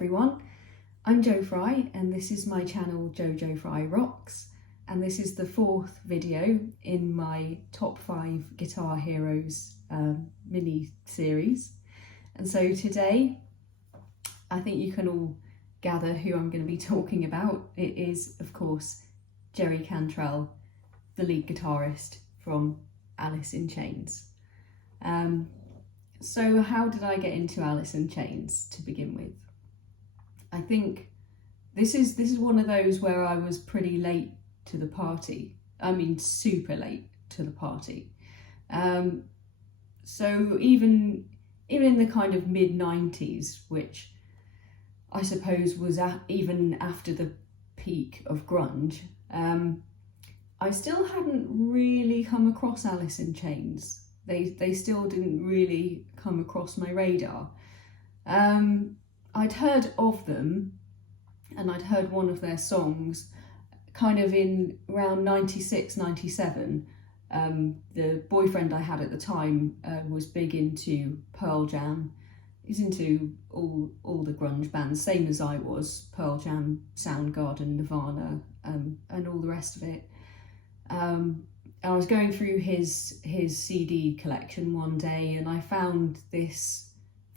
everyone, I'm Jo Fry and this is my channel Jojo Fry Rocks, and this is the fourth video in my top 5 guitar heroes mini series. And so today I think you can all gather who I'm going to be talking about. It is of course Jerry Cantrell, the lead guitarist from Alice in Chains. So how did I get into Alice in Chains to begin with? I think this is one of those where I was pretty late to the party. I mean, super late to the party. So even in the kind of mid-90s, which I suppose was even after the peak of grunge, I still hadn't really come across Alice in Chains. They still didn't really come across my radar. I'd heard of them, and I'd heard one of their songs kind of in around 96, 97. The boyfriend I had at the time was big into Pearl Jam. He's into all the grunge bands, same as I was, Pearl Jam, Soundgarden, Nirvana, and all the rest of it. I was going through his CD collection one day and I found this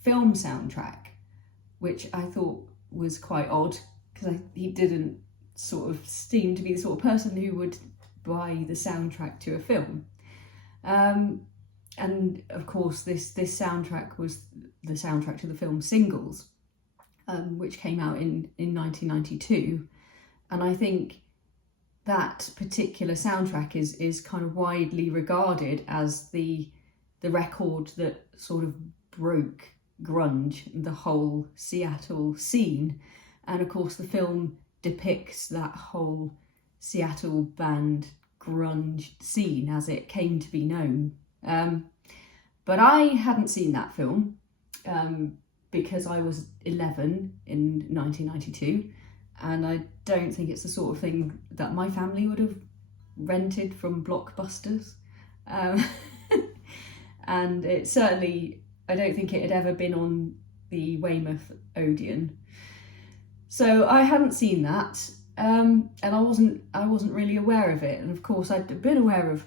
film soundtrack, which I thought was quite odd because he didn't sort of seem to be the sort of person who would buy the soundtrack to a film. And of course this soundtrack was the soundtrack to the film Singles, which came out in 1992. And I think that particular soundtrack is kind of widely regarded as the record that sort of broke grunge, the whole Seattle scene. And of course the film depicts that whole Seattle band grunge scene as it came to be known. But I hadn't seen that film because I was 11 in 1992. And I don't think it's the sort of thing that my family would have rented from Blockbusters. And it certainly, I don't think it had ever been on the Weymouth Odeon. So I hadn't seen that, and I wasn't really aware of it. And of course I'd been aware of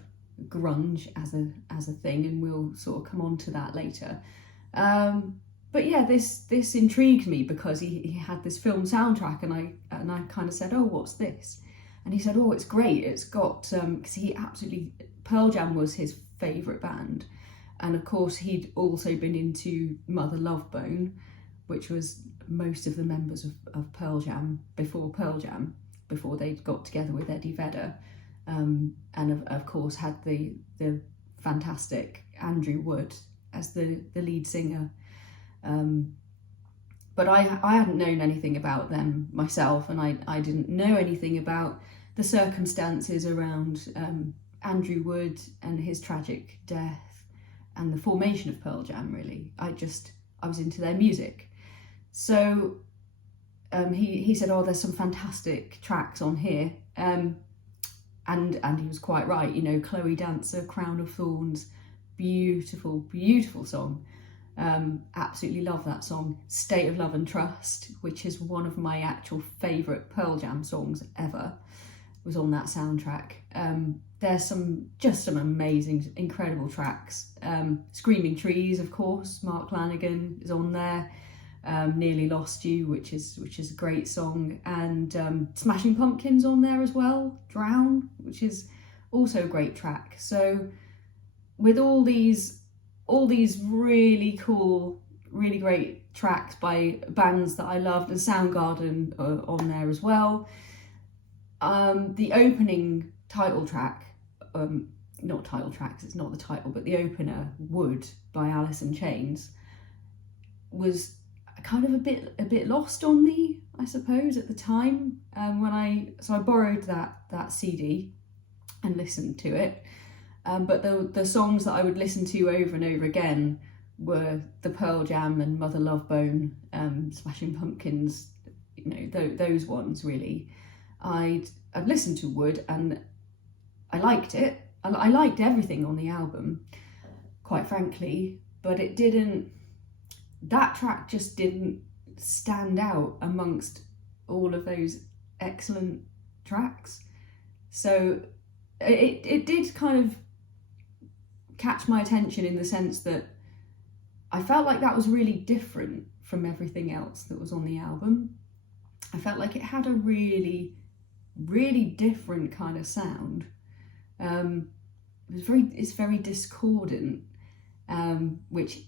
grunge as a thing, and we'll sort of come on to that later. But yeah, this intrigued me because he had this film soundtrack, and I kind of said, oh, what's this? And he said, oh, it's great. It's got because Pearl Jam was his favourite band, and of course he'd also been into Mother Love Bone, which was most of the members of Pearl Jam before they got together with Eddie Vedder, and of course had the fantastic Andrew Wood as the lead singer. But I hadn't known anything about them myself, and I didn't know anything about the circumstances around Andrew Wood and his tragic death and the formation of Pearl Jam, really. I was into their music. So he said, oh, there's some fantastic tracks on here. And he was quite right, you know, Chloe Dancer, Crown of Thorns, beautiful, beautiful song. Absolutely love that song. State of Love and Trust, which is one of my actual favourite Pearl Jam songs ever, was on that soundtrack. There's some amazing, incredible tracks. Screaming Trees, of course, Mark Lanegan is on there. Nearly Lost You, which is a great song, and Smashing Pumpkins on there as well. Drown, which is also a great track. So with all these really cool, really great tracks by bands that I loved, and Soundgarden on there as well. The opening title track, not title tracks, it's not the title, but the opener, Wood by Alice in Chains, was kind of a bit lost on me, I suppose, at the time. So I borrowed that CD and listened to it. But the songs that I would listen to over and over again were the Pearl Jam and Mother Love Bone, Smashing Pumpkins, you know, those ones really. I'd listened to Wood and I liked it. I liked everything on the album, quite frankly, but that track just didn't stand out amongst all of those excellent tracks. So it did kind of catch my attention in the sense that I felt like that was really different from everything else that was on the album. I felt like it had a really, really different kind of sound. It's very discordant, which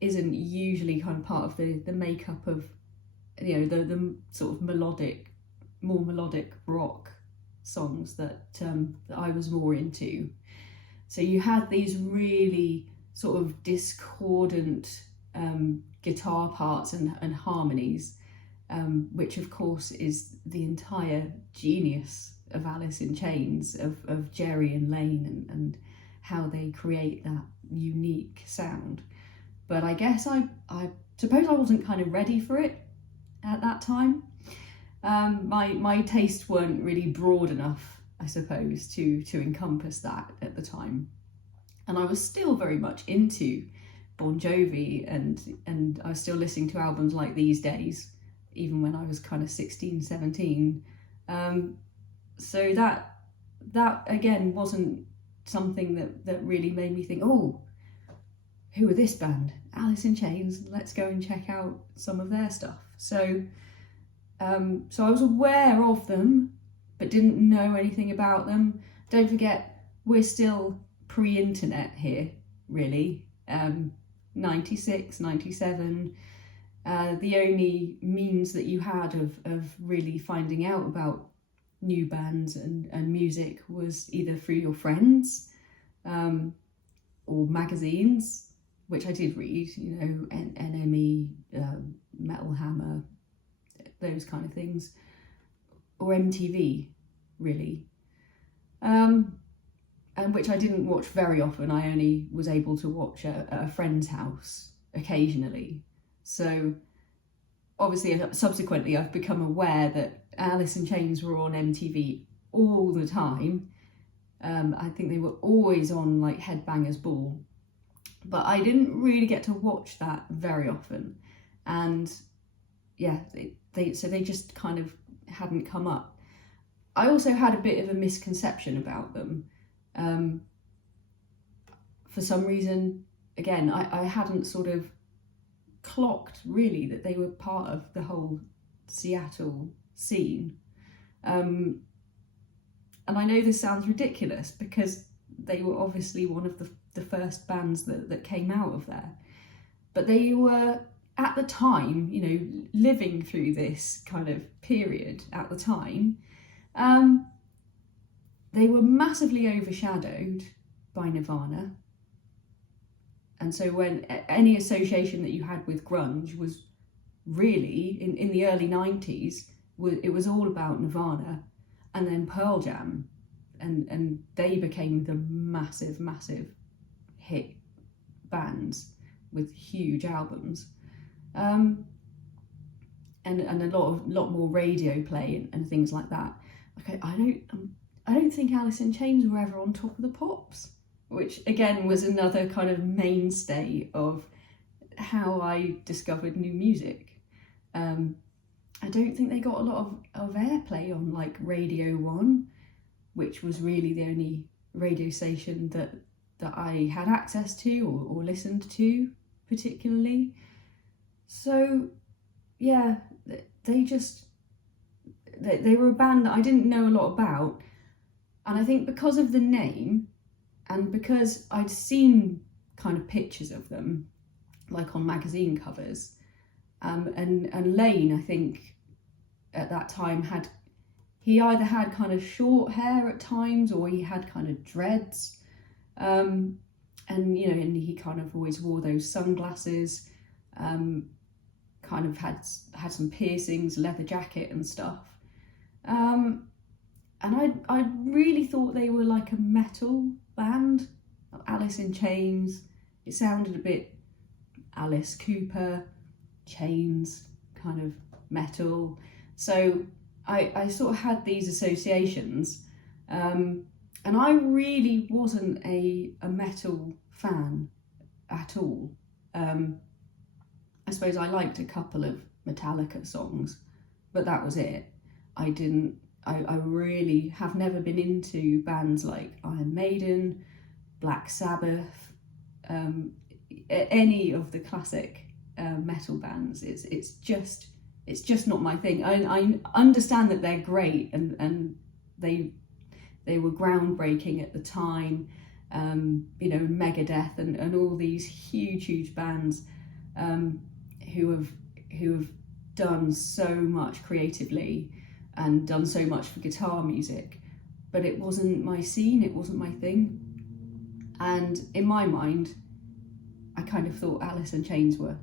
isn't usually kind of part of the makeup of, you know, the sort of more melodic rock songs that I was more into. So you had these really sort of discordant guitar parts and harmonies, which of course is the entire genius of Alice in Chains, of Jerry and Lane, and how they create that unique sound. But I guess I suppose I wasn't kind of ready for it at that time. My tastes weren't really broad enough, I suppose, to encompass that at the time. And I was still very much into Bon Jovi, and I was still listening to albums like These Days, even when I was kind of 16, 17. So that again wasn't something that really made me think, oh, who are this band? Alice in Chains, let's go and check out some of their stuff. So I was aware of them, but didn't know anything about them. Don't forget, we're still pre-internet here, really. 96, 97. The only means that you had of really finding out about new bands and music was either through your friends or magazines, which I did read, you know, NME, Metal Hammer, those kind of things, or MTV, really. And which I didn't watch very often. I only was able to watch at a friend's house occasionally. So obviously, subsequently, I've become aware that Alice in Chains were on MTV all the time. I think they were always on like Headbangers Ball, but I didn't really get to watch that very often. And yeah, they just kind of hadn't come up. I also had a bit of a misconception about them. For some reason, again, I hadn't sort of clocked really that they were part of the whole Seattle scene. And I know this sounds ridiculous because they were obviously one of the first bands that came out of there. But they were, at the time, you know, living through this kind of period at the time. They were massively overshadowed by Nirvana. And so when any association that you had with grunge was really, in the early 90s, it was all about Nirvana and then Pearl Jam. And they became the massive, massive hit bands with huge albums. And a lot more radio play and things like that. Okay, I don't think Alice in Chains were ever on Top of the Pops, which again was another kind of mainstay of how I discovered new music. I don't think they got a lot of airplay on like Radio 1, which was really the only radio station that I had access to or listened to particularly. So yeah, they were a band that I didn't know a lot about. And I think because of the name, and because I'd seen kind of pictures of them, like on magazine covers, and Lane, I think, at that time he either had kind of short hair at times or he had kind of dreads, and you know, and he kind of always wore those sunglasses, kind of had some piercings, leather jacket and stuff. And I really thought they were like a metal band. Alice in Chains, it sounded a bit Alice Cooper, Chains, kind of metal. So I sort of had these associations. And I really wasn't a metal fan at all. I suppose I liked a couple of Metallica songs, but that was it. I really have never been into bands like Iron Maiden, Black Sabbath, any of the classic metal bands. It's just not my thing. I understand that they're great and they were groundbreaking at the time. You know, Megadeth and all these huge bands who have done so much creatively and done so much for guitar music, but it wasn't my scene, it wasn't my thing. And in my mind, I kind of thought Alice in Chains were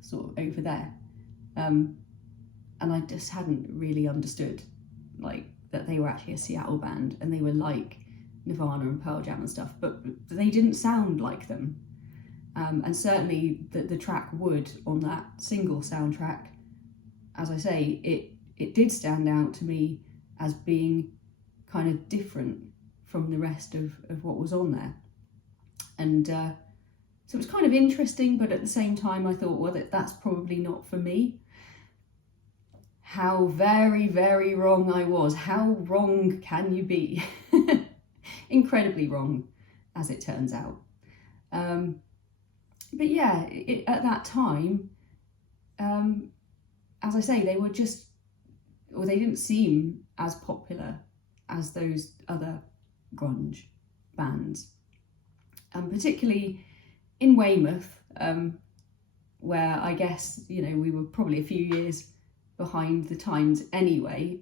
sort of over there, and I just hadn't really understood like that they were actually a Seattle band and they were like Nirvana and Pearl Jam and stuff, but they didn't sound like them. And certainly the track Wood on that single soundtrack, as I say, it did stand out to me as being kind of different from the rest of what was on there. And so it was kind of interesting, but at the same time I thought, well, that's probably not for me. How very, very wrong I was. How wrong can you be? Incredibly wrong, as it turns out. But yeah, at that time, as I say, they were just, or they didn't seem as popular as those other grunge bands. Particularly in Weymouth, where I guess, you know, we were probably a few years behind the times anyway.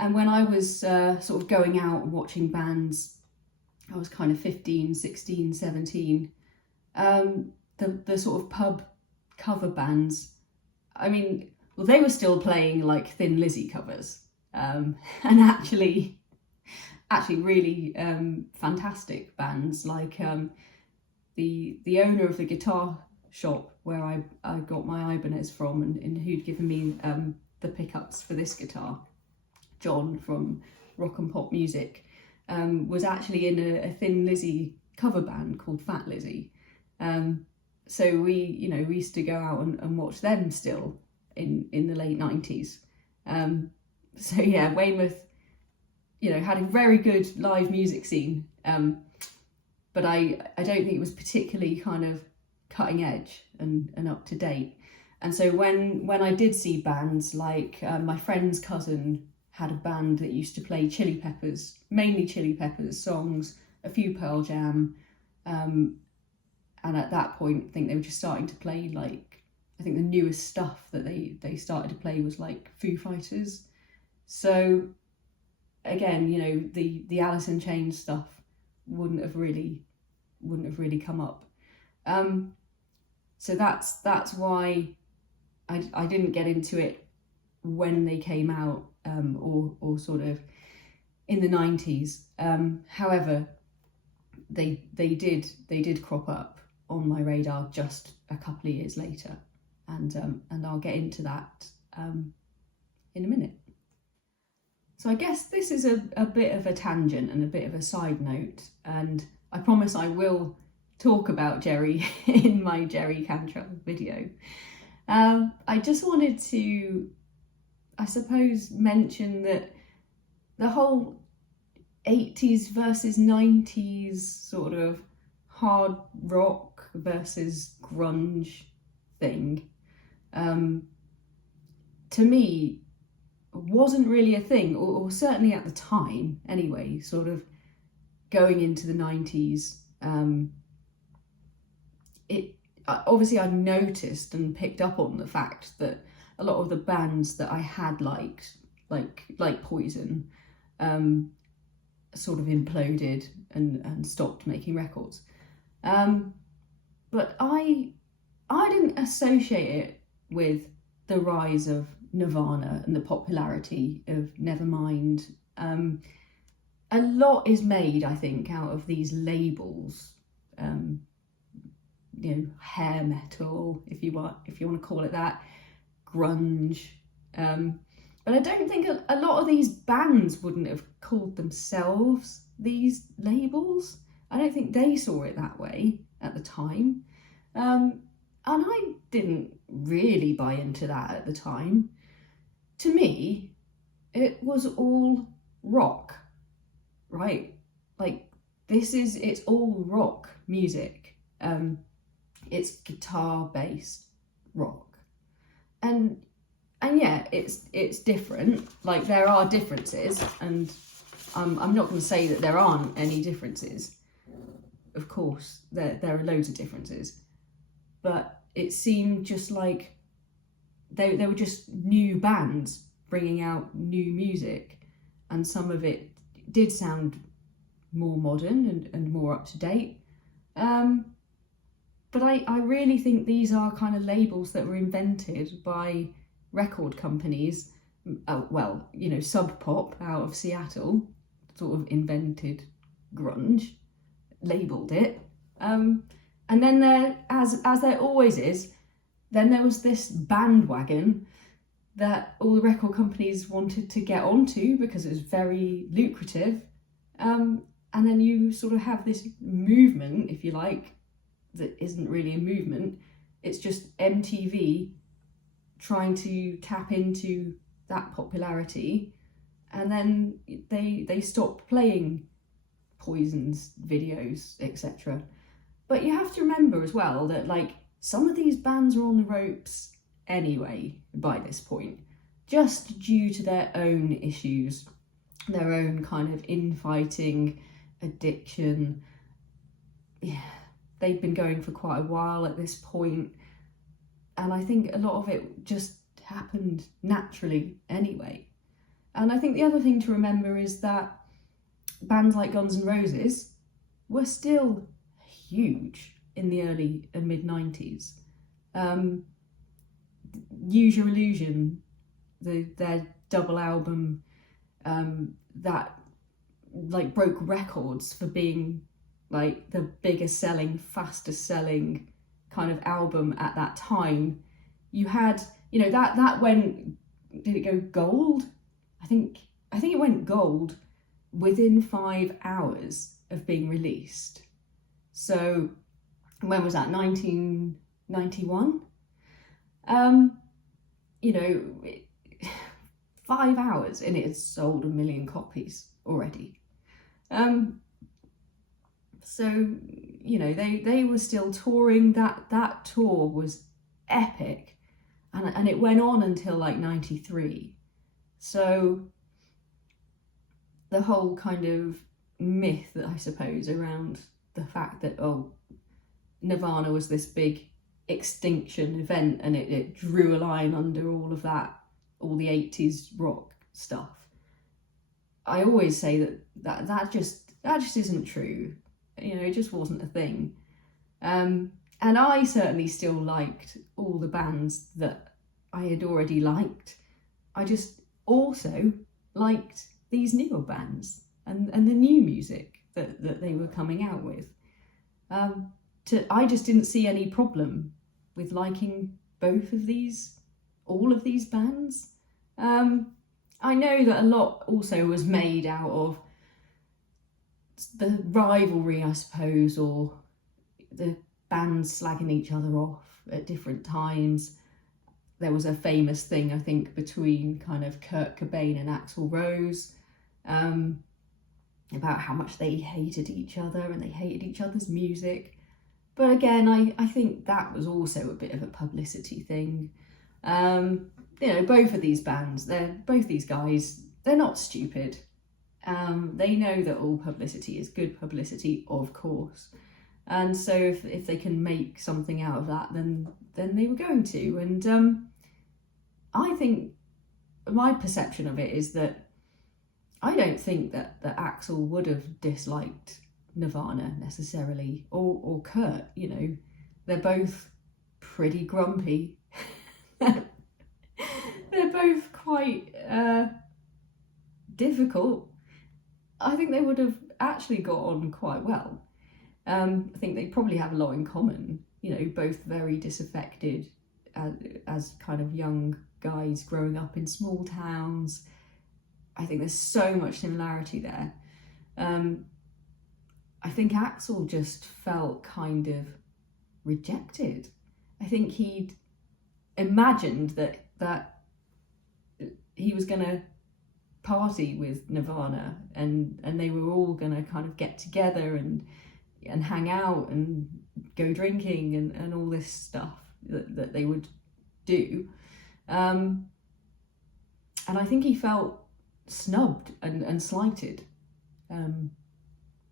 And when I was sort of going out and watching bands, I was kind of 15, 16, 17, the sort of pub cover bands, I mean, well, they were still playing like Thin Lizzy covers, and actually really fantastic bands, like the owner of the guitar shop where I got my Ibanez from, and who'd given me the pickups for this guitar, John from Rock and Pop Music, was actually in a Thin Lizzy cover band called Fat Lizzy. So we used to go out and watch them still in the late 90s. So yeah, Weymouth, you know, had a very good live music scene, but I don't think it was particularly kind of cutting edge and up to date. And so when I did see bands like my friend's cousin had a band that used to play Chili Peppers, mainly Chili Peppers songs, a few Pearl Jam, and at that point I think they were just starting to play, like, I think the newest stuff that they started to play was like Foo Fighters. So again, you know, the Alice in Chains stuff wouldn't have really come up. So that's why I didn't get into it when they came out, or sort of in the 90s. However, they did crop up on my radar just a couple of years later, and I'll get into that in a minute. So I guess this is a bit of a tangent and a bit of a side note, and I promise I will talk about Jerry in my Jerry Cantrell video. I just wanted to, I suppose, mention that the whole 80s versus 90s sort of hard rock versus grunge thing, to me, wasn't really a thing, or certainly at the time anyway, sort of going into the 90s. Obviously I noticed and picked up on the fact that a lot of the bands that I had liked, like Poison, sort of imploded and stopped making records. But I didn't associate it with the rise of Nirvana and the popularity of Nevermind. A lot is made, I think, out of these labels, you know, hair metal, if you want to call it that, grunge. But I don't think a lot of these bands wouldn't have called themselves these labels. I don't think they saw it that way at the time. And I didn't really buy into that at the time. To me, it was all rock, right? Like, it's all rock music. It's guitar-based rock. And yeah, it's different. Like, there are differences, and I'm not going to say that there aren't any differences. Of course, there are loads of differences. But it seemed just like they were just new bands bringing out new music, and some of it did sound more modern and more up to date. But I really think these are kind of labels that were invented by record companies. Well, you know, Sub Pop out of Seattle sort of invented grunge, labelled it. And then there, as there always is, then there was this bandwagon that all the record companies wanted to get onto because it was very lucrative. And then you sort of have this movement, if you like, that isn't really a movement. It's just MTV trying to tap into that popularity, and then they stopped playing Poison's videos, etc. But you have to remember as well that, like, some of these bands are on the ropes anyway by this point, just due to their own issues, their own kind of infighting, addiction. Yeah, they've been going for quite a while at this point, and I think a lot of it just happened naturally anyway. And I think the other thing to remember is that bands like Guns N' Roses were still huge in the early and mid-90s. Use Your Illusion, their double album, that like broke records for being like the biggest selling, fastest selling kind of album at that time. You had, you know, that went, did it go gold? I think it went gold within 5 hours of being released. So when was that? 1991? You know, 5 hours and it had sold 1 million copies already. So, you know, they were still touring. That tour was epic, and it went on until like 93. So the whole kind of myth that I suppose around the fact that, oh, Nirvana was this big extinction event and it drew a line under all of that, all the 80s rock stuff. I always say that just isn't true. You know, it just wasn't a thing. And I certainly still liked all the bands that I had already liked. I just also liked these newer bands and the new music that they were coming out with. I just didn't see any problem with liking all of these bands. I know that a lot also was made out of the rivalry, I suppose, or the bands slagging each other off at different times. There was a famous thing, I think, between kind of Kurt Cobain and Axl Rose, about how much they hated each other and they hated each other's music. But again, I think that was also a bit of a publicity thing. You know, both of these bands, both these guys, they're not stupid. They know that all publicity is good publicity, of course. And so if they can make something out of that, then they were going to. And I think my perception of it is that I don't think that Axl would have disliked Nirvana necessarily, or Kurt. You know, they're both pretty grumpy. They're both quite difficult. I think they would have actually got on quite well. I think they probably have a lot in common. You know, both very disaffected as kind of young guys growing up in small towns. I think there's so much similarity there. I think Axl just felt kind of rejected I think he'd imagined that he was going to party with Nirvana, and they were all going to kind of get together and hang out and go drinking and all this stuff that they would do. And I think he felt snubbed and slighted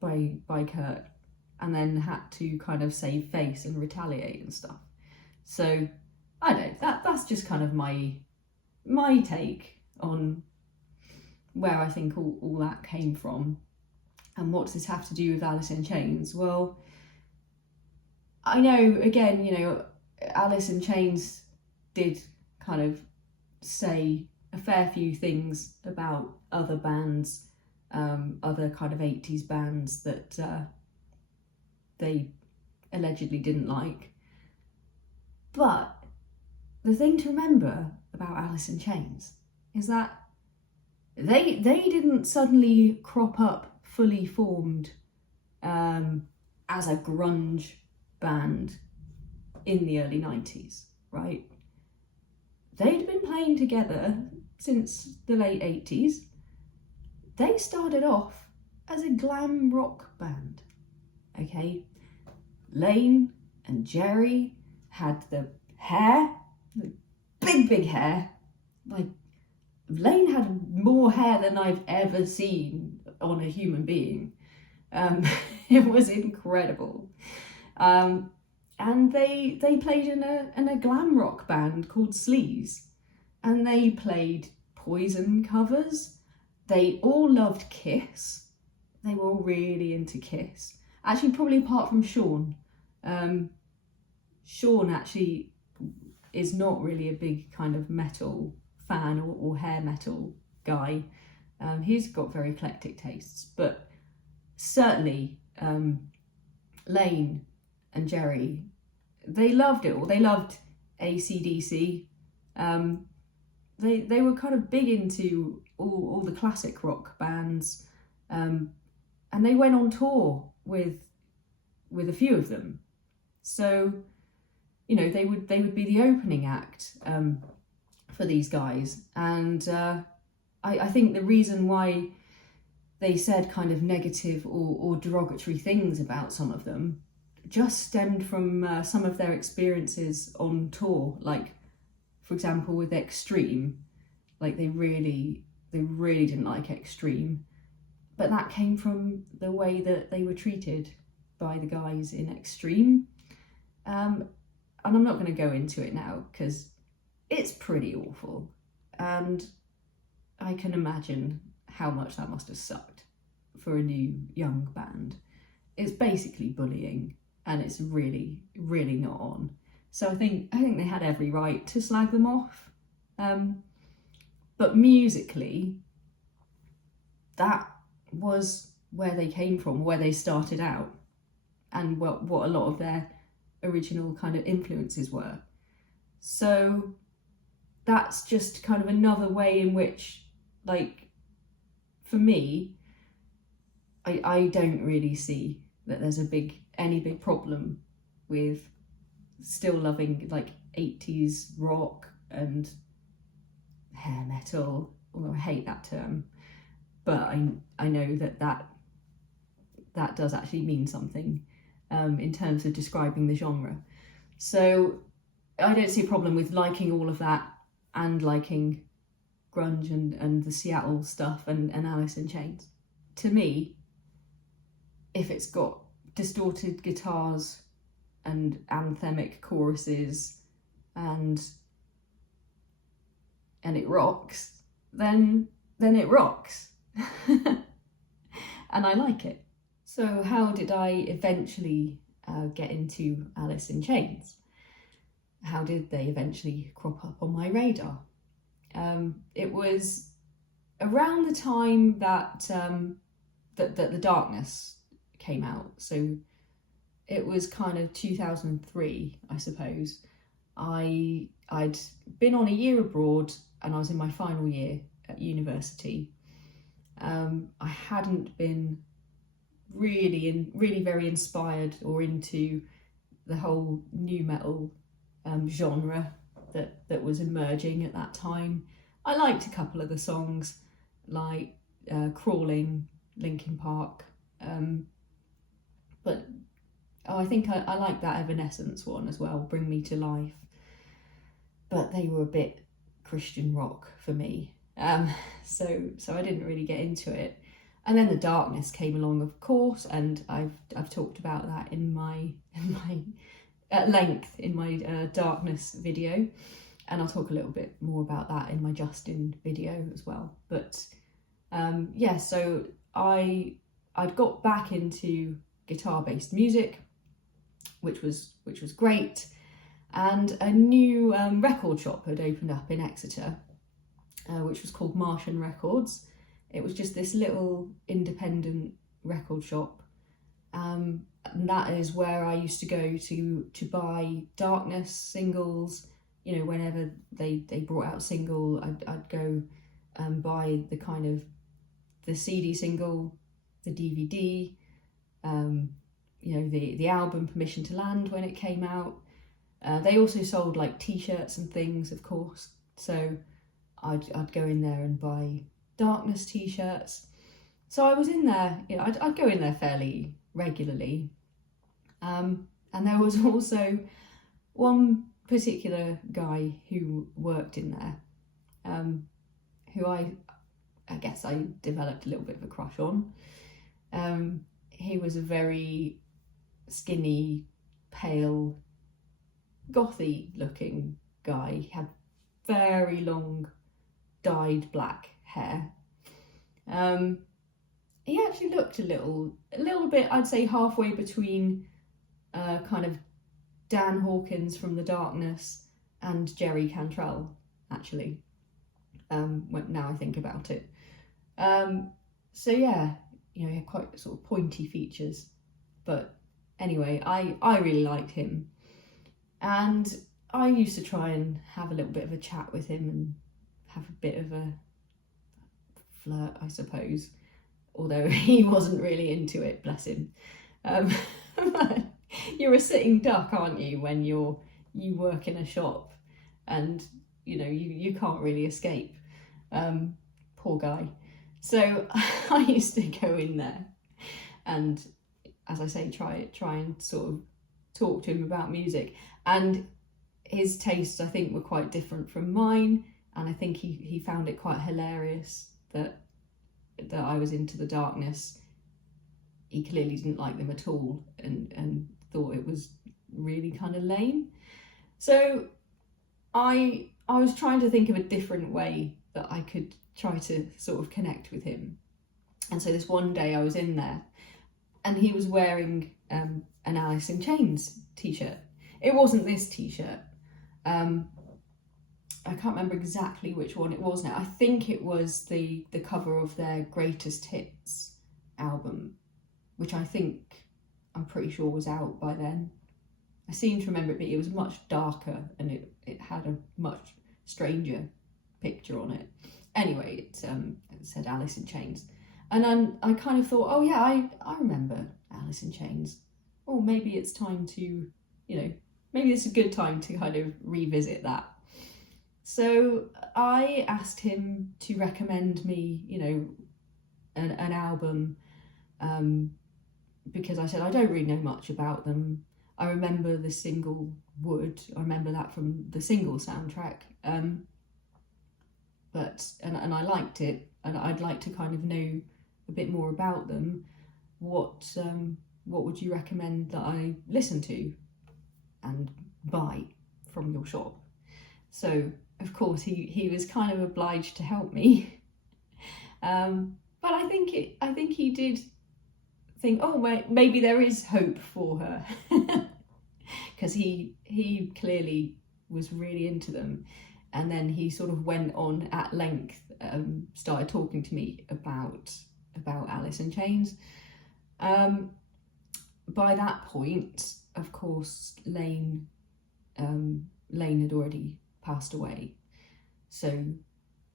by Kurt, and then had to kind of save face and retaliate and stuff. So I don't know, that's just kind of my take on where I think all that came from. And what does this have to do with Alice in Chains? Well, I know, again, you know, Alice in Chains did kind of say a fair few things about other bands, other kind of 80s bands that they allegedly didn't like. But the thing to remember about Alice in Chains is that they didn't suddenly crop up fully formed as a grunge band in the early 90s, right? They'd been playing together since the late 80s. They started off as a glam rock band, okay? Lane and Jerry had the hair, the big hair. Like, Lane had more hair than I've ever seen on a human being. It was incredible. And they played in a glam rock band called Sleaze, and they played Poison covers. They all loved Kiss. They were all really into Kiss. Actually, probably apart from Sean. Sean actually is not really a big kind of metal fan or hair metal guy. He's got very eclectic tastes, but certainly Lane and Jerry, they loved it all. They loved AC/DC. They were kind of big into all the classic rock bands, and they went on tour with a few of them. So, you know, they would be the opening act for these guys. And I think the reason why they said kind of negative or derogatory things about some of them just stemmed from some of their experiences on tour. Like, for example, with Extreme, like they really didn't like Extreme, but that came from the way that they were treated by the guys in Extreme. And I'm not going to go into it now because it's pretty awful, and I can imagine how much that must have sucked for a new young band. It's basically bullying, and it's really not on. So I think they had every right to slag them off. But musically, that was where they came from, where they started out, and what a lot of their original kind of influences were. So that's just kind of another way in which, like, for me, I don't really see that there's any big problem with still loving like 80s rock and hair metal, although I hate that term, but I know that does actually mean something in terms of describing the genre. So I don't see a problem with liking all of that and liking grunge and the Seattle stuff and Alice in Chains. To me, if it's got distorted guitars and anthemic choruses and it rocks, then it rocks. And I like it. So how did I eventually get into Alice in Chains? How did they eventually crop up on my radar? It was around the time that The Darkness came out. So it was kind of 2003, I suppose. I'd been on a year abroad and I was in my final year at university. I hadn't been really very inspired or into the whole nu metal genre that was emerging at that time. I liked a couple of the songs, like Crawling, Linkin Park, but I think I like that Evanescence one as well, Bring Me to Life. But they were a bit Christian rock for me, so I didn't really get into it. And then The Darkness came along, of course, and I've talked about that in my at length in my Darkness video, and I'll talk a little bit more about that in my Justin video as well. But yeah, so I'd got back into guitar-based music, which was great, and a new record shop had opened up in Exeter, which was called Martian Records. It was just this little independent record shop, and that is where I used to go to buy Darkness singles. You know, whenever they brought out a single, I'd go and buy the kind of the CD single, the DVD, you know, the album Permission to Land when it came out. They also sold like t-shirts and things, of course, so I'd go in there and buy Darkness t-shirts. So I was in there, you know, I'd go in there fairly regularly, and there was also one particular guy who worked in there, who I guess I developed a little bit of a crush on. He was a very skinny, pale, gothy looking guy. He had very long dyed black hair. He actually looked a little bit, I'd say, halfway between kind of Dan Hawkins from The Darkness and Jerry Cantrell, actually, now I think about it. So yeah, you know, he had quite sort of pointy features, but anyway, I really liked him, and I used to try and have a little bit of a chat with him and have a bit of a flirt, I suppose, although he wasn't really into it, bless him. You're a sitting duck, aren't you, when you work in a shop, and you know you can't really escape. Poor guy. So I used to go in there and, as I say, try and sort of talk to him about music, and his tastes, I think, were quite different from mine, and I think he found it quite hilarious that I was into The Darkness. He clearly didn't like them at all, and thought it was really kind of lame. So I was trying to think of a different way that I could try to sort of connect with him. And so this one day I was in there, and he was wearing an Alice in Chains t-shirt. It wasn't this t-shirt. I can't remember exactly which one it was now. I think it was the cover of their Greatest Hits album, which I'm pretty sure was out by then. I seem to remember it was much darker, and it had a much stranger picture on it. Anyway, it said Alice in Chains, and then I kind of thought, oh yeah, I remember Alice in Chains. Oh, maybe it's time to, you know, maybe it's a good time to kind of revisit that. So I asked him to recommend me, you know, an album, because I said I don't really know much about them. I remember the single Wood. I remember that from the single soundtrack. But I liked it, and I'd like to kind of know a bit more about them. What would you recommend that I listen to and buy from your shop? So of course he was kind of obliged to help me, but I think he did think, oh, maybe there is hope for her, because he clearly was really into them. And then he sort of went on at length, started talking to me about Alice in Chains. By that point, of course, Lane had already passed away. So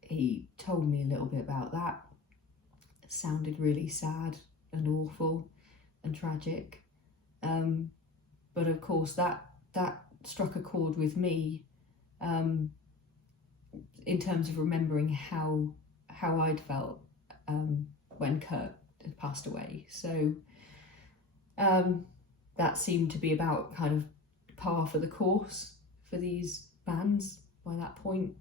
he told me a little bit about that. It sounded really sad and awful and tragic. But of course that struck a chord with me, in terms of remembering how I'd felt when Kurt had passed away. So that seemed to be about kind of par for the course for these bands by that point.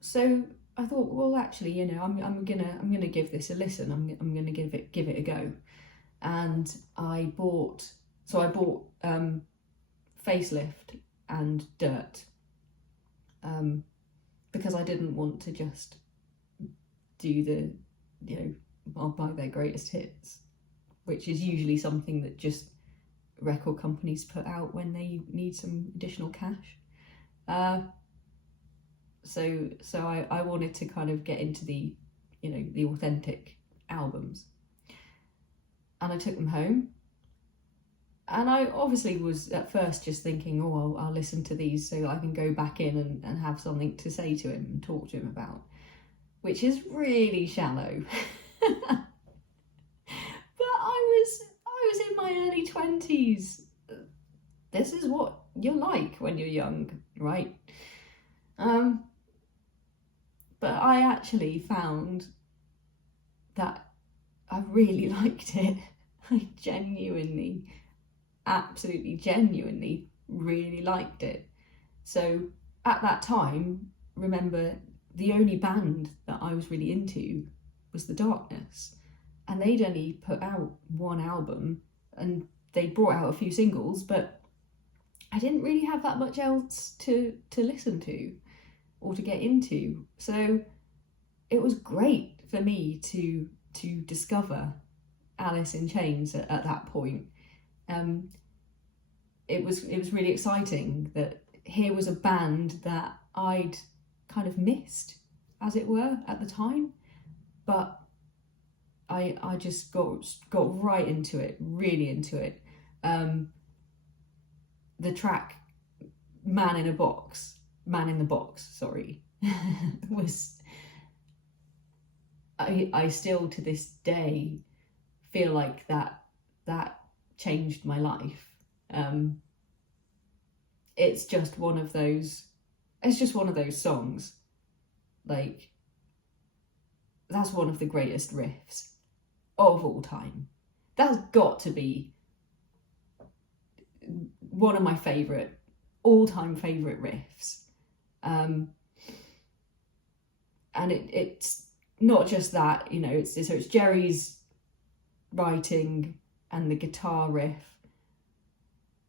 So I thought, well, actually, you know, I'm gonna give this a listen. I'm gonna give it a go. And I bought Facelift and Dirt, because I didn't want to just do the, you know, I'll buy their greatest hits, which is usually something that just record companies put out when they need some additional cash. So I wanted to kind of get into the, you know, the authentic albums. And I took them home. And I obviously was at first just thinking, oh, I'll listen to these so I can go back in and have something to say to him and talk to him about, which is really shallow. But I was in my early 20s. This is what you're like when you're young, right? But I actually found that I really liked it. I absolutely genuinely really liked it. So at that time, remember, the only band that I was really into was The Darkness, and they'd only put out one album and they brought out a few singles, but I didn't really have that much else to listen to or to get into. So it was great for me to discover Alice in Chains at that point. It was really exciting that here was a band that I'd kind of missed, as it were, at the time, but I just got right into it, really into it. The track Man in the Box, sorry, was, I still to this day feel like that changed my life. It's just one of those songs, like, that's one of the greatest riffs of all time. That's got to be one of my all-time favourite riffs. And it's not just that, you know, it's Jerry's writing and the guitar riff,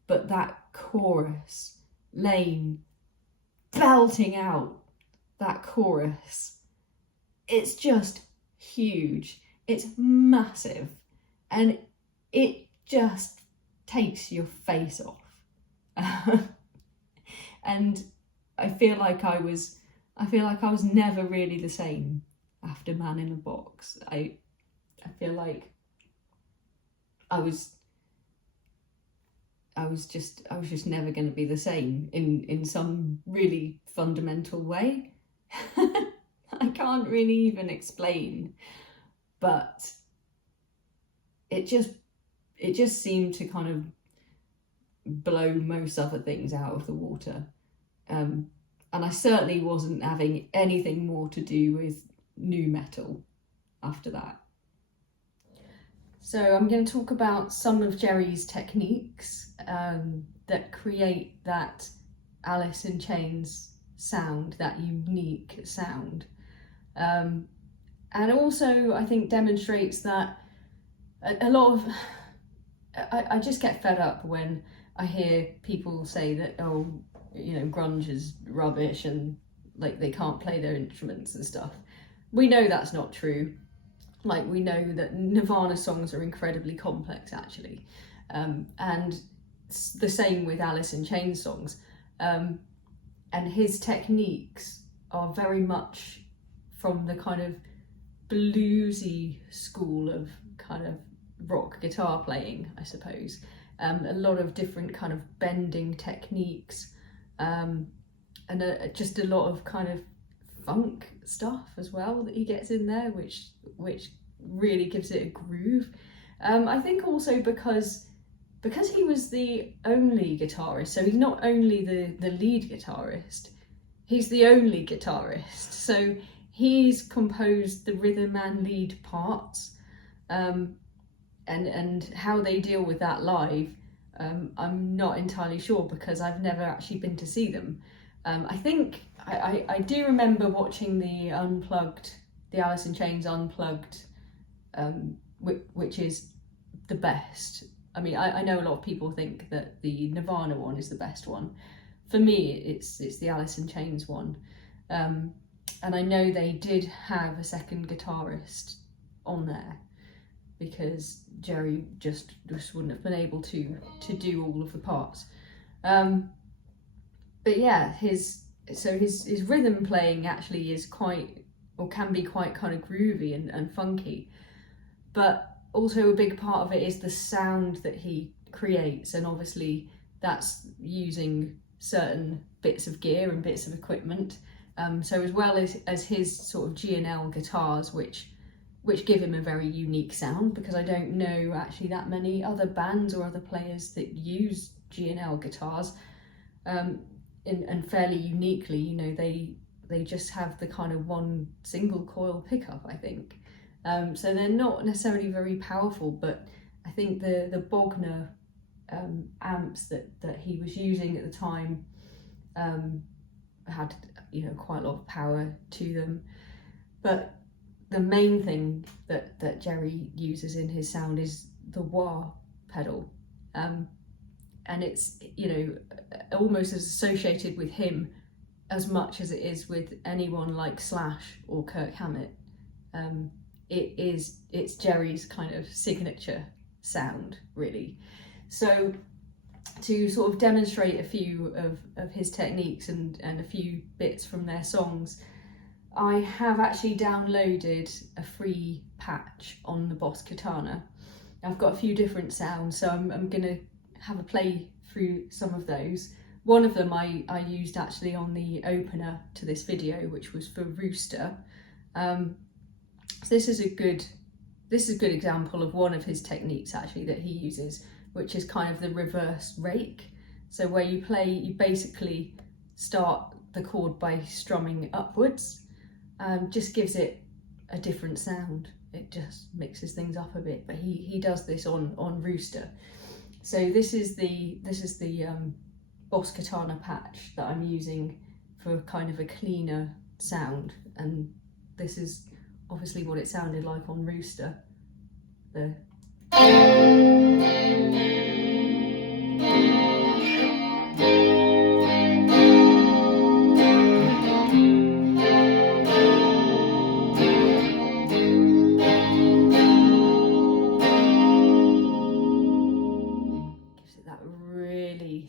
but that chorus, Lane belting out that chorus, it's just huge, it's massive, and it just takes your face off. And I feel like I was never really the same after Man in a Box. I feel like I was just never going to be the same in some really fundamental way. I can't really even explain, but it just seemed to kind of blow most other things out of the water. And I certainly wasn't having anything more to do with nu metal after that. So I'm going to talk about some of Jerry's techniques that create that Alice in Chains sound, that unique sound. And also, I think, demonstrates that a lot of... I just get fed up when I hear people say that, oh, you know, grunge is rubbish and, like, they can't play their instruments and stuff. We know that's not true. Like, we know that Nirvana songs are incredibly complex, actually. And it's the same with Alice in Chains songs. And his techniques are very much from the kind of bluesy school of kind of rock guitar playing, I suppose. A lot of different kind of bending techniques, and just a lot of kind of funk stuff as well that he gets in there, which really gives it a groove. I think also because because he was the only guitarist, so he's not only the lead guitarist, he's the only guitarist. So he's composed the rhythm and lead parts, and how they deal with that live, I'm not entirely sure because I've never actually been to see them. I think I do remember watching the Alice in Chains Unplugged, which is the best. I mean, I know a lot of people think that the Nirvana one is the best one. For me, it's the Alice in Chains one. And I know they did have a second guitarist on there because Jerry just wouldn't have been able to do all of the parts. But yeah, his rhythm playing actually is quite, or can be quite kind of groovy and funky. But also a big part of it is the sound that he creates, and obviously that's using certain bits of gear and bits of equipment. So as well as his sort of G&L guitars, which give him a very unique sound, because I don't know actually that many other bands or other players that use G&L guitars, and fairly uniquely, you know, they just have the kind of one single coil pickup, I think. So they're not necessarily very powerful, but I think the Bogner amps that he was using at the time had, you know, quite a lot of power to them. But the main thing that Jerry uses in his sound is the wah pedal, and it's, you know, almost as associated with him as much as it is with anyone like Slash or Kirk Hammett. It's Jerry's kind of signature sound, really. So to sort of demonstrate a few of his techniques and a few bits from their songs, I have actually downloaded a free patch on the Boss Katana. I've got a few different sounds, so I'm going to have a play through some of those. One of them I used actually on the opener to this video, which was for Rooster. So this is a good example of one of his techniques actually that he uses, which is kind of the reverse rake. So where you basically start the chord by strumming upwards, just gives it a different sound. It just mixes things up a bit, but he does this on Rooster. So this is the Boss Katana patch that I'm using for kind of a cleaner sound, and this is obviously what it sounded like on Rooster.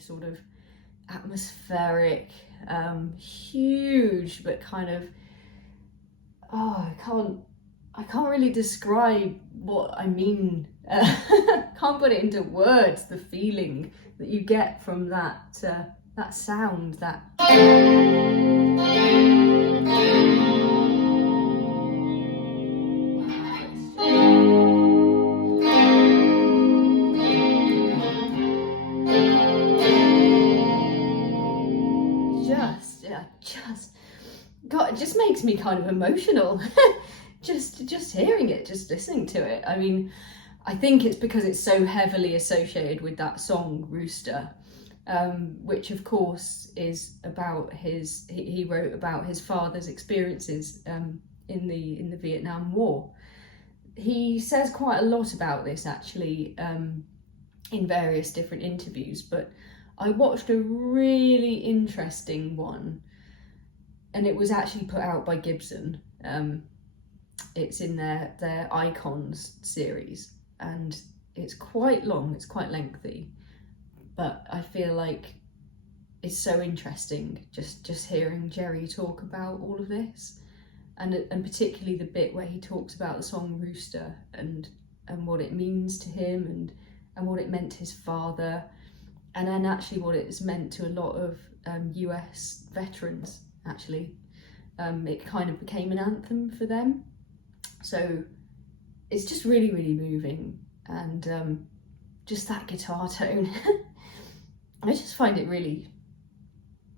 Sort of atmospheric, huge, but kind of, I can't really describe what I mean. Can't put it into words, the feeling that you get from that sound, that God, it just makes me kind of emotional. just hearing it, just listening to it. I mean, I think it's because it's so heavily associated with that song Rooster, which of course is about he wrote about his father's experiences in the Vietnam War. He says quite a lot about this actually in various different interviews, but I watched a really interesting one, and it was actually put out by Gibson. It's in their Icons series, and it's quite long, it's quite lengthy, but I feel like it's so interesting just hearing Jerry talk about all of this, and particularly the bit where he talks about the song Rooster and what it means to him and what it meant to his father, and then actually what it's meant to a lot of US veterans actually. It kind of became an anthem for them. So it's just really, really moving, and just that guitar tone. I just find it really,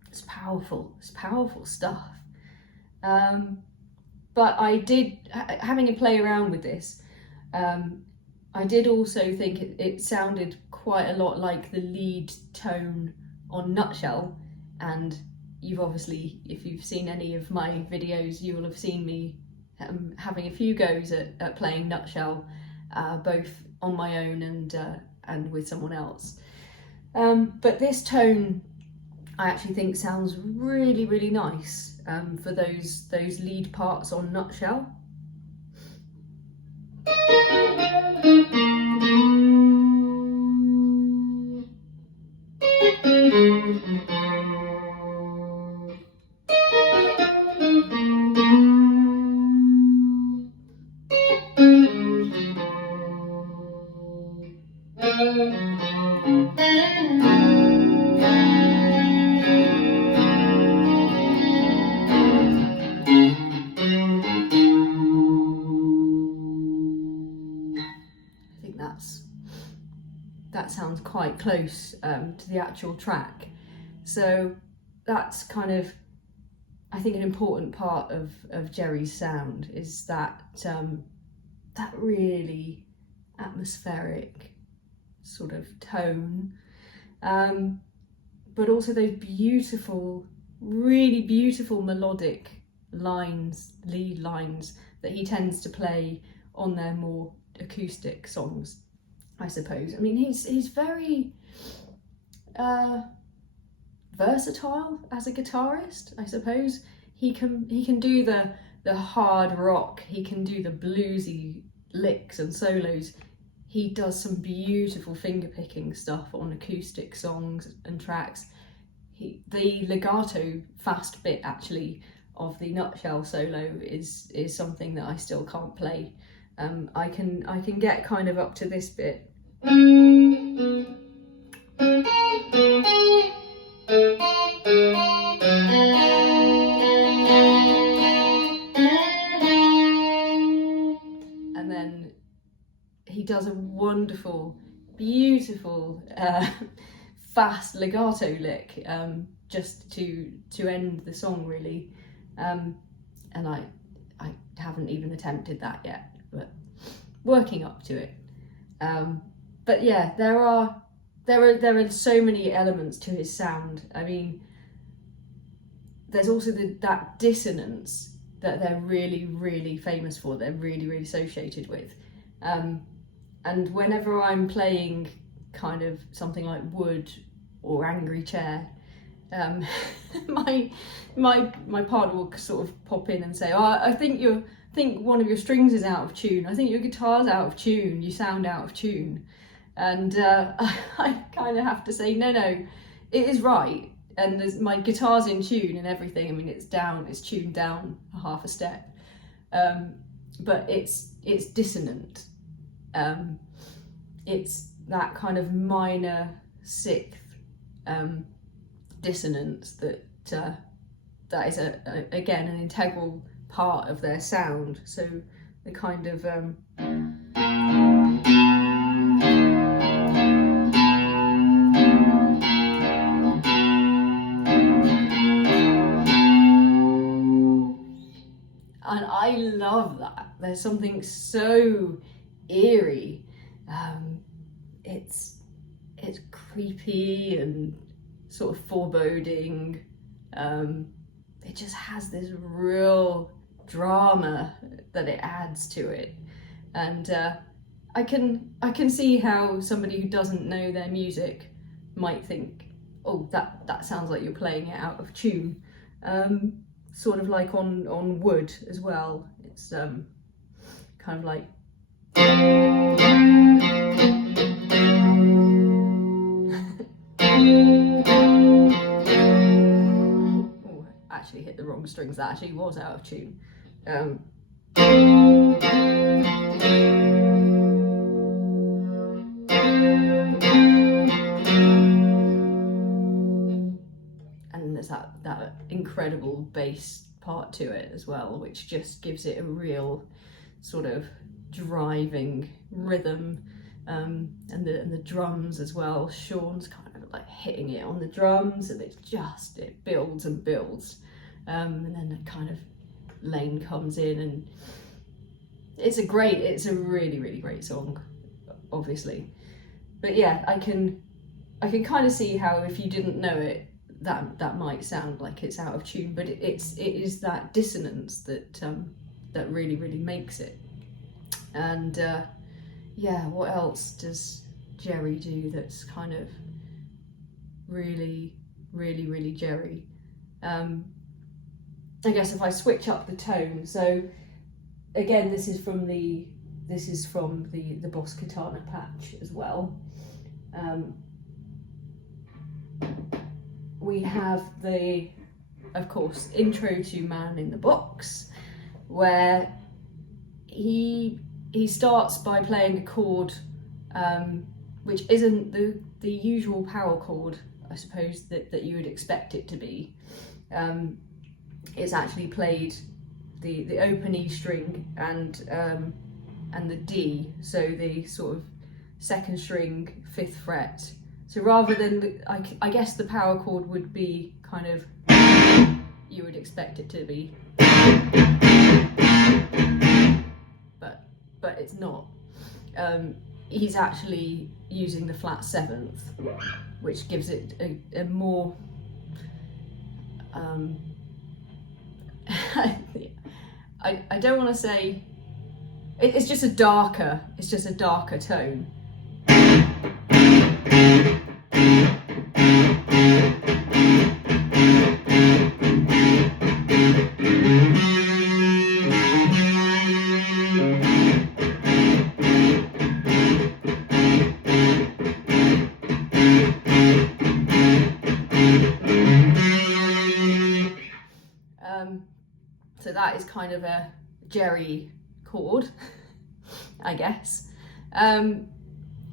it's powerful stuff. But I did, having a play around with this, I did also think it sounded quite a lot like the lead tone on Nutshell, and you've obviously, if you've seen any of my videos, you will have seen me having a few goes at playing Nutshell, both on my own and with someone else. But this tone I actually think sounds really, really nice for those lead parts on Nutshell. That sounds quite close to the actual track. So that's kind of, I think, an important part of Jerry's sound, is that that really atmospheric sort of tone, but also those beautiful, really beautiful melodic lines, lead lines, that he tends to play on their more acoustic songs, I suppose. I mean, he's very versatile as a guitarist, I suppose. He can do the hard rock, he can do the bluesy licks and solos. He does some beautiful finger picking stuff on acoustic songs and tracks. The legato fast bit actually of the Nutshell solo is something that I still can't play. I can get kind of up to this bit. And then he does a wonderful, beautiful, fast legato lick just to end the song, really. And I haven't even attempted that yet, but working up to it. But yeah, there are so many elements to his sound. I mean, there's also that dissonance that they're really, really famous for. They're really, really associated with. And whenever I'm playing kind of something like Wood or Angry Chair, my partner will sort of pop in and say, "Oh, I think one of your strings is out of tune. I think your guitar's out of tune. You sound out of tune." And I kind of have to say, no, it is right. And my guitar's in tune and everything. I mean, it's tuned down a half a step. But it's dissonant. It's that kind of minor sixth dissonance that is again an integral part of their sound. So the kind of and I love that. There's something so eerie. It's creepy and sort of foreboding. It just has this real drama that it adds to it, and I can see how somebody who doesn't know their music might think, oh, that sounds like you're playing it out of tune. Sort of like on Wood as well. It's kind of like oh, actually hit the wrong strings. That actually was out of tune. And there's that incredible bass part to it as well, which just gives it a real sort of driving rhythm and the drums as well. Sean's kind of like hitting it on the drums, and it builds and builds, and then the kind of Lane comes in, and it's a really, really great song, obviously. But yeah, I can kind of see how if you didn't know it, that might sound like it's out of tune, but it is that dissonance that really, really makes it. And yeah, what else does Jerry do that's kind of really, really, really Jerry? I guess if I switch up the tone, so again, this is from the Boss Katana patch as well. We have the, of course, intro to Man in the Box, where he starts by playing a chord which isn't the usual power chord, I suppose, that you would expect it to be. It's actually played the open E string and the D, so the sort of second string, 5th fret. So rather than I guess the power chord would be kind of, you would expect it to be, but it's not. He's actually using the flat 7th, which gives it a more I don't want to say it's just a darker tone. So that is kind of a Jerry chord, I guess. And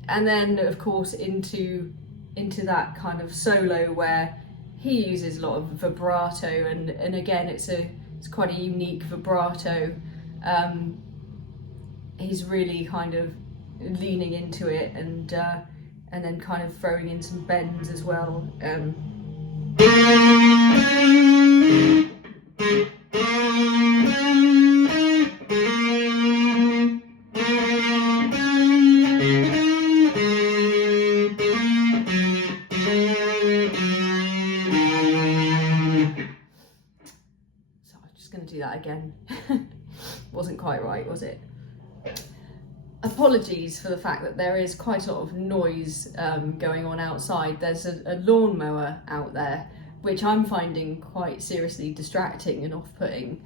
then of course into that kind of solo where he uses a lot of vibrato, and again it's quite a unique vibrato. He's really kind of leaning into it, and then kind of throwing in some bends as well. Do that again. Wasn't quite right, was it? Apologies for the fact that there is quite a lot of noise going on outside. There's a lawnmower out there, which I'm finding quite seriously distracting and off-putting.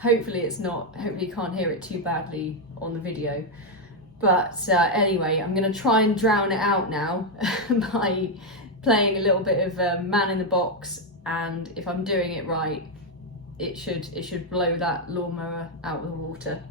Hopefully you can't hear it too badly on the video. But anyway, I'm going to try and drown it out now by playing a little bit of Man in the Box, and if I'm doing it right, it should blow that lawnmower out of the water.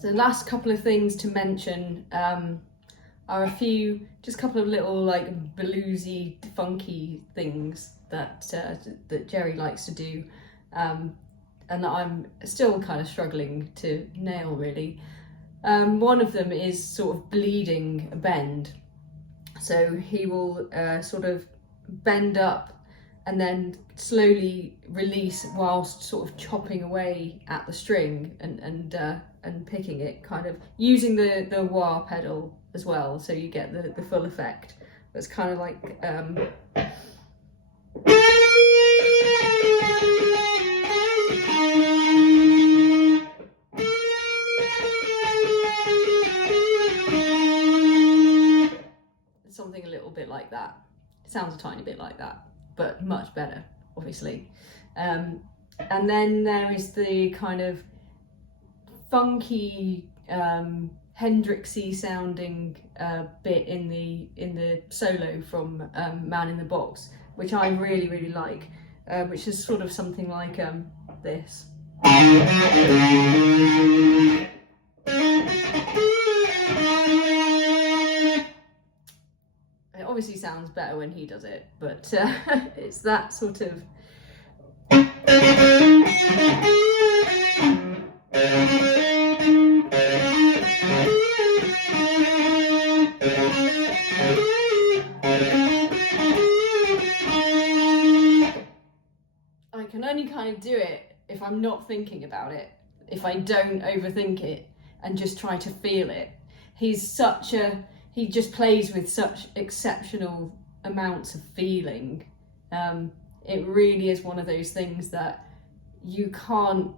The last couple of things to mention are a couple of little like bluesy, funky things that Jerry likes to do, and that I'm still kind of struggling to nail really. One of them is sort of bleeding a bend, so he will sort of bend up and then slowly release whilst sort of chopping away at the string and picking it, kind of using the wah pedal as well, so you get the full effect. It's kind of like something a little bit like that. It sounds a tiny bit like that, but much better, obviously. And then there is the kind of funky Hendrixy sounding bit in the solo from Man in the Box, which I really like, which is sort of something like this. It obviously sounds better when he does it, but it's that sort of I can only kind of do it if I'm not thinking about it, if I don't overthink it and just try to feel it. He just plays with such exceptional amounts of feeling. It really is one of those things that you can't,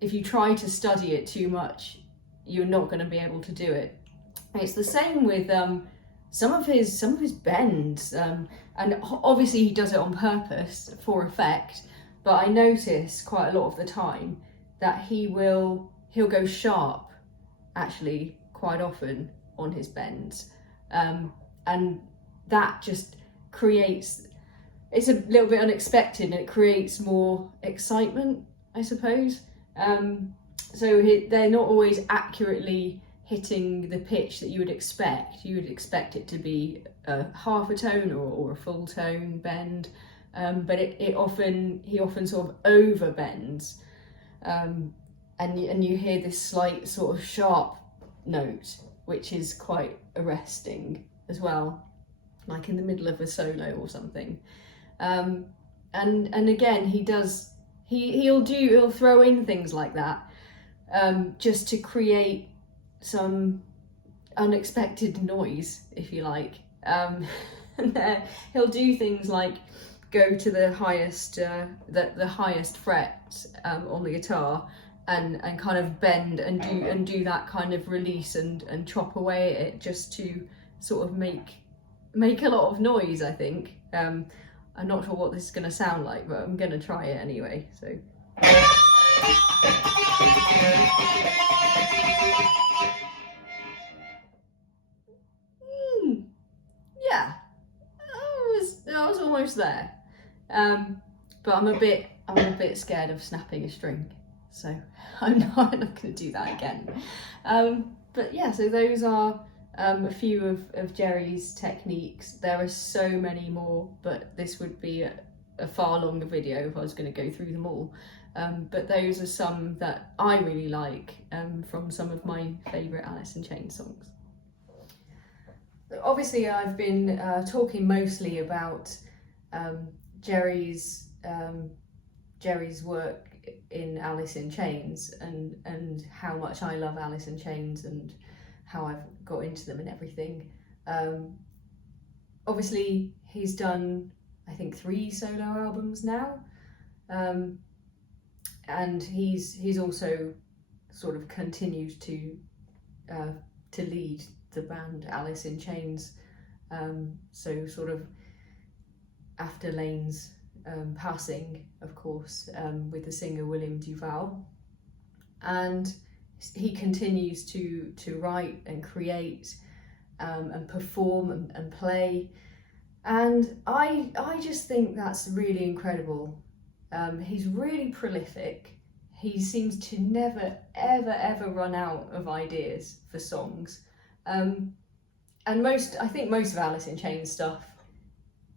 if you try to study it too much, you're not going to be able to do it. It's the same with some of his bends, and obviously he does it on purpose for effect, but I notice quite a lot of the time that he'll go sharp actually quite often on his bends, and that just creates, it's a little bit unexpected and it creates more excitement, I suppose. So they're not always accurately hitting the pitch that you would expect. You would expect it to be a half a tone or a full tone bend, but he often sort of over bends, and you hear this slight sort of sharp note, which is quite arresting as well, like in the middle of a solo or something. And again, he'll throw in things like that, just to create some unexpected noise, if you like. And he'll do things like go to the highest fret on the guitar and kind of bend and do that kind of release and chop away at it, just to sort of make a lot of noise, I think. I'm not sure what this is going to sound like, but I'm going to try it anyway. So. Yeah, I was almost there, but I'm a bit scared of snapping a string, so I'm not going to do that again. But yeah, so those are a few of Jerry's techniques. There are so many more, but this would be a far longer video if I was going to go through them all. But those are some that I really like from some of my favourite Alice in Chains songs. Obviously, I've been talking mostly about Jerry's work in Alice in Chains and how much I love Alice in Chains and how I've got into them and everything. Obviously, he's done, I think, 3 solo albums now, and he's also sort of continued to lead the band Alice in Chains, so sort of after Lane's passing, of course, with the singer William Duval, and he continues to write and create and perform and play, and I just think that's really incredible. He's really prolific. He seems to never ever run out of ideas for songs. And I think most of Alice in Chains stuff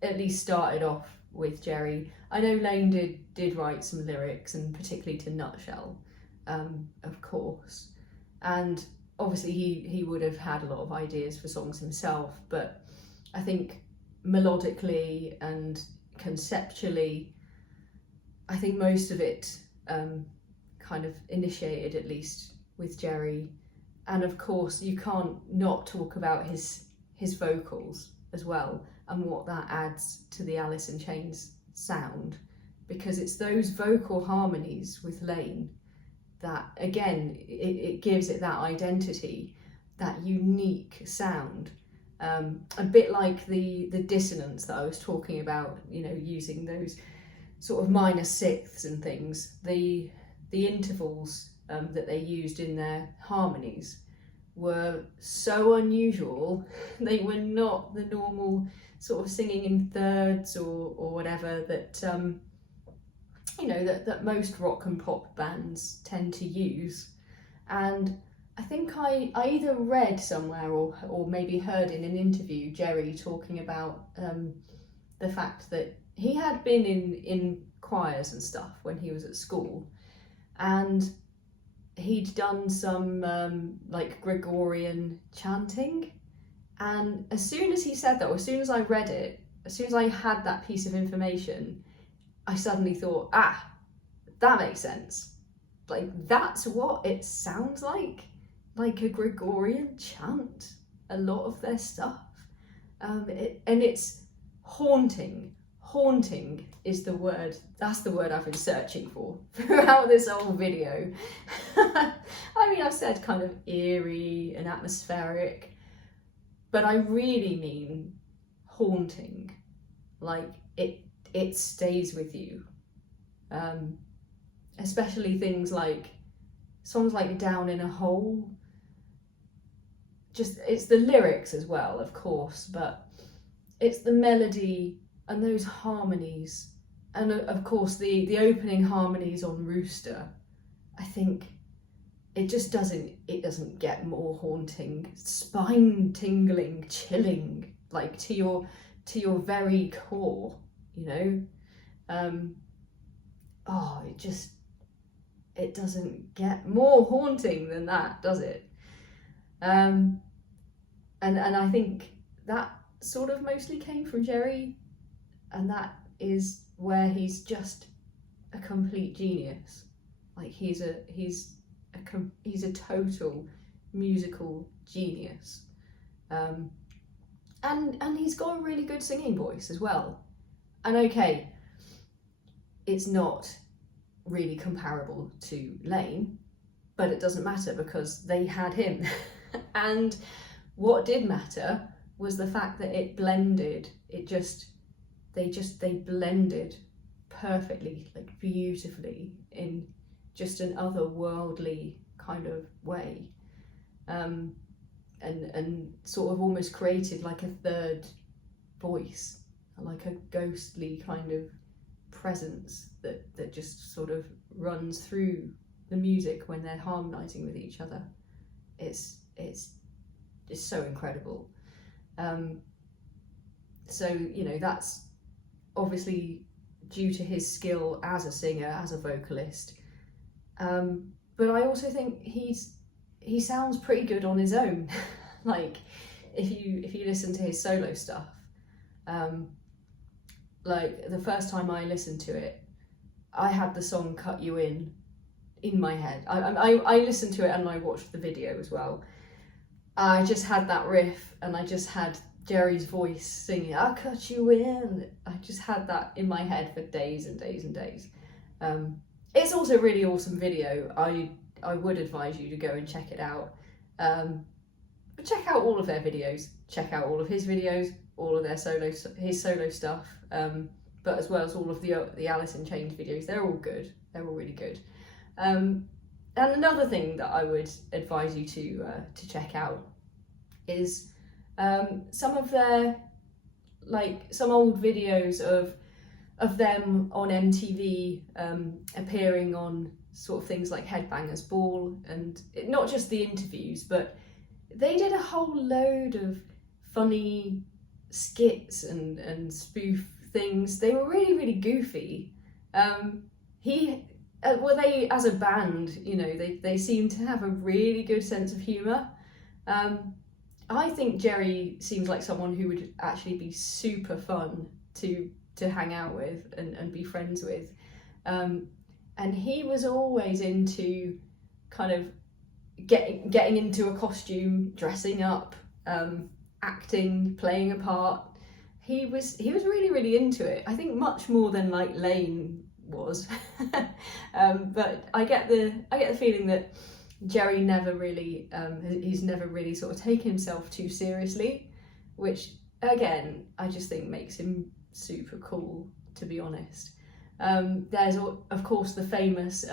at least started off with Jerry. I know Lane did write some lyrics, and particularly to Nutshell, of course. And obviously he would have had a lot of ideas for songs himself, but I think melodically and conceptually, I think most of it kind of initiated, at least with Jerry. And of course you can't not talk about his vocals as well, and what that adds to the Alice in Chains sound, because it's those vocal harmonies with Lane that, again, it gives it that identity, that unique sound. A bit like the dissonance that I was talking about, you know, using those sort of minor sixths and things. The intervals that they used in their harmonies were so unusual. They were not the normal sort of singing in thirds or whatever that you know, that most rock and pop bands tend to use. And I think I either read somewhere or maybe heard in an interview Jerry talking about the fact that he had been in choirs and stuff when he was at school, and he'd done some like Gregorian chanting. And as soon as he said that, or as soon as I read it, as soon as I had that piece of information, I suddenly thought, that makes sense. Like, that's what it sounds like a Gregorian chant, a lot of their stuff. And it's haunting. Haunting is the word, that's the word I've been searching for throughout this whole video. I mean, I've said kind of eerie and atmospheric, but I really mean haunting. Like, it stays with you. Especially things like songs like Down in a Hole. Just, it's the lyrics as well, of course, but it's the melody and those harmonies, and of course the opening harmonies on Rooster. I think it just doesn't get more haunting, spine tingling, chilling, like to your very core, you know. It doesn't get more haunting than that, does it? And I think that sort of mostly came from Jerry, and that is where he's just a complete genius. Like, he's a total musical genius, and he's got a really good singing voice as well. And okay, it's not really comparable to Lane, but it doesn't matter because they had him. And what did matter was the fact that it blended. They blended perfectly, like beautifully, in just an otherworldly kind of way, and sort of almost created like a third voice, like a ghostly kind of presence that just sort of runs through the music when they're harmonizing with each other. It's so incredible. So, you know, that's obviously due to his skill as a singer, as a vocalist, but I also think he sounds pretty good on his own. Like, if you listen to his solo stuff, like the first time I listened to it, I had the song Cut You In my head. I listened to it and I watched the video as well. I just had that riff, and I just had Jerry's voice singing, "I'll cut you in." I just had that in my head for days and days and days. It's also a really awesome video. I would advise you to go and check it out. But check out all of their videos. Check out all of his videos, all of his solo stuff. But as well as all of the Alice in Chains videos. They're all good. They're all really good. And another thing that I would advise you to check out is some of their, like, some old videos of them on MTV, appearing on sort of things like Headbangers Ball, and not just the interviews, but they did a whole load of funny skits and spoof things. They were really, really goofy. They, as a band, you know, they seem to have a really good sense of humour. I think Jerry seems like someone who would actually be super fun to to hang out with and be friends with. And he was always into kind of getting into a costume, dressing up, acting, playing a part. He was really, really into it. I think much more than like Lane was. But I get the feeling that Jerry never really he's never really sort of taken himself too seriously, which again I just think makes him super cool, to be honest. There's of course the famous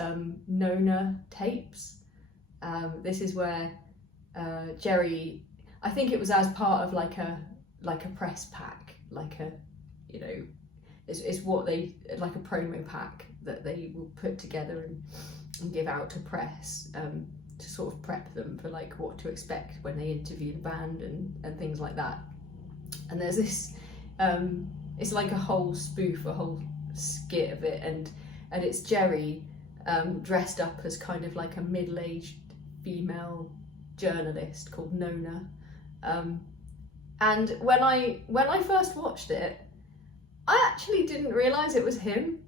Nona tapes. This is where Jerry, I think it was as part of like a press pack, like a, you know, it's what they, like a promo pack that they will put together and give out to press, to sort of prep them for like what to expect when they interview the band and things like that. And there's this, it's like a whole spoof, a whole skit of it, and it's Jerry dressed up as kind of like a middle-aged female journalist called Nona. And when I first watched it, I actually didn't realise it was him.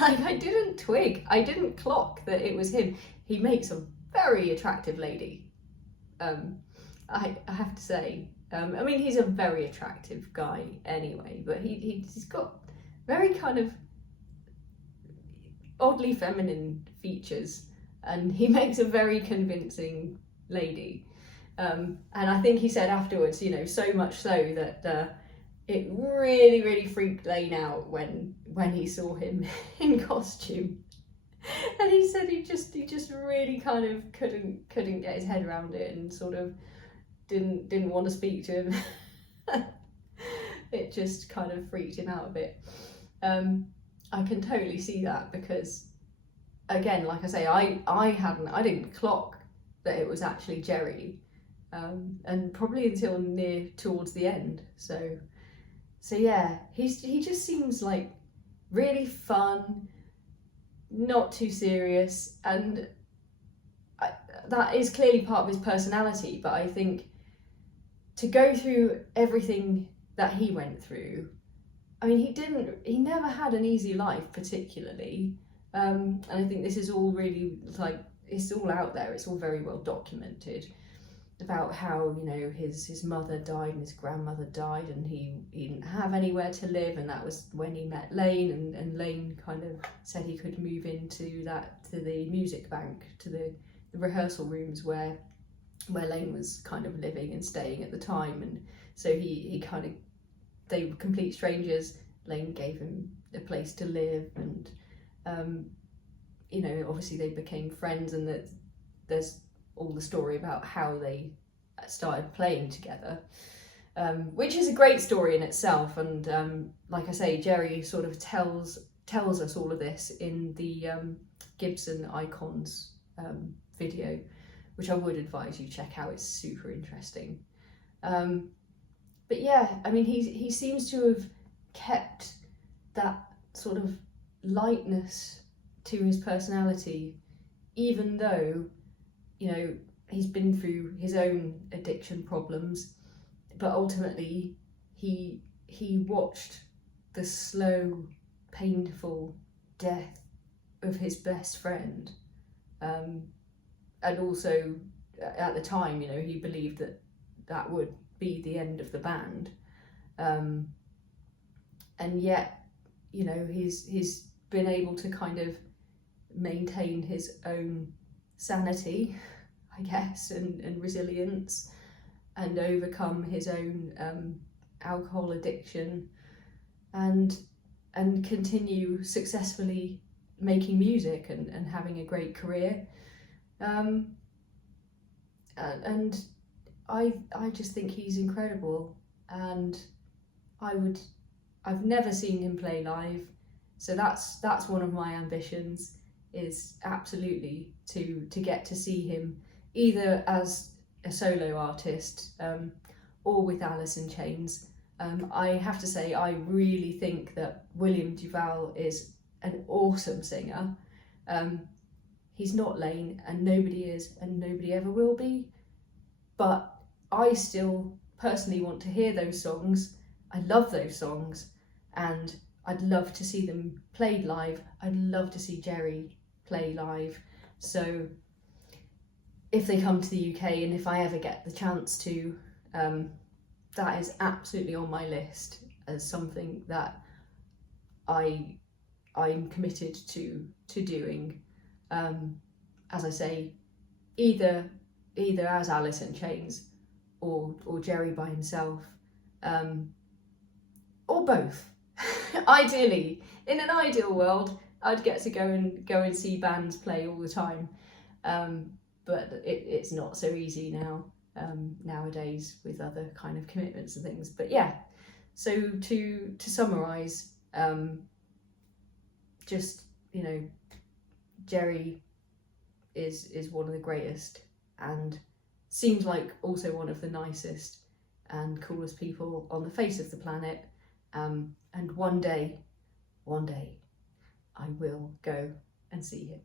Like, I didn't twig, I didn't clock that it was him. He makes a very attractive lady, I have to say. I mean, he's a very attractive guy anyway, but he's got very kind of oddly feminine features, and he makes a very convincing lady. And I think he said afterwards, you know, so much so that it really, really freaked Lane out when he saw him in costume. And he said he just really kind of couldn't get his head around it, and sort of didn't want to speak to him. It just kind of freaked him out a bit. I can totally see that, because again, like I say, I didn't clock that it was actually Jerry, and probably until near towards the end. So yeah, he just seems like really fun, not too serious, and that is clearly part of his personality. But I think to go through everything that he went through, I mean, he never had an easy life particularly, and I think this is all really, like, it's all out there, it's all very well documented about how, you know, his mother died and his grandmother died, and he didn't have anywhere to live, and that was when he met Lane, and Lane kind of said he could move to the music bank, to the rehearsal rooms where Lane was kind of living and staying at the time. And so he kind of, they were complete strangers. Lane gave him a place to live, and you know, obviously they became friends, and that there's all the story about how they started playing together, which is a great story in itself. And like I say, Jerry sort of tells us all of this in the Gibson Icons video, which I would advise you check out. It's super interesting. But yeah, I mean, he seems to have kept that sort of lightness to his personality, even though, you know, he's been through his own addiction problems. But ultimately he watched the slow, painful death of his best friend, and also at the time, you know, he believed that would be the end of the band, and yet, you know, he's been able to kind of maintain his own sanity, I guess, and resilience, and overcome his own alcohol addiction, and continue successfully making music and having a great career. And I just think he's incredible, and I've never seen him play live, so that's one of my ambitions, is absolutely to get to see him either as a solo artist or with Alice in Chains. I have to say, I really think that William Duval is an awesome singer. He's not Lane, and nobody is, and nobody ever will be, but I still personally want to hear those songs. I love those songs, and I'd love to see them played live. I'd love to see Jerry play live. So if they come to the UK, and if I ever get the chance to, that is absolutely on my list as something that I'm committed to doing. As I say, either as Alice in Chains or Jerry by himself, or both. Ideally, in an ideal world, I'd get to go and see bands play all the time, but it's not so easy now, nowadays, with other kind of commitments and things. But yeah, so to summarise, just, you know, Jerry is one of the greatest, and seems like also one of the nicest and coolest people on the face of the planet. And one day, I will go and see him.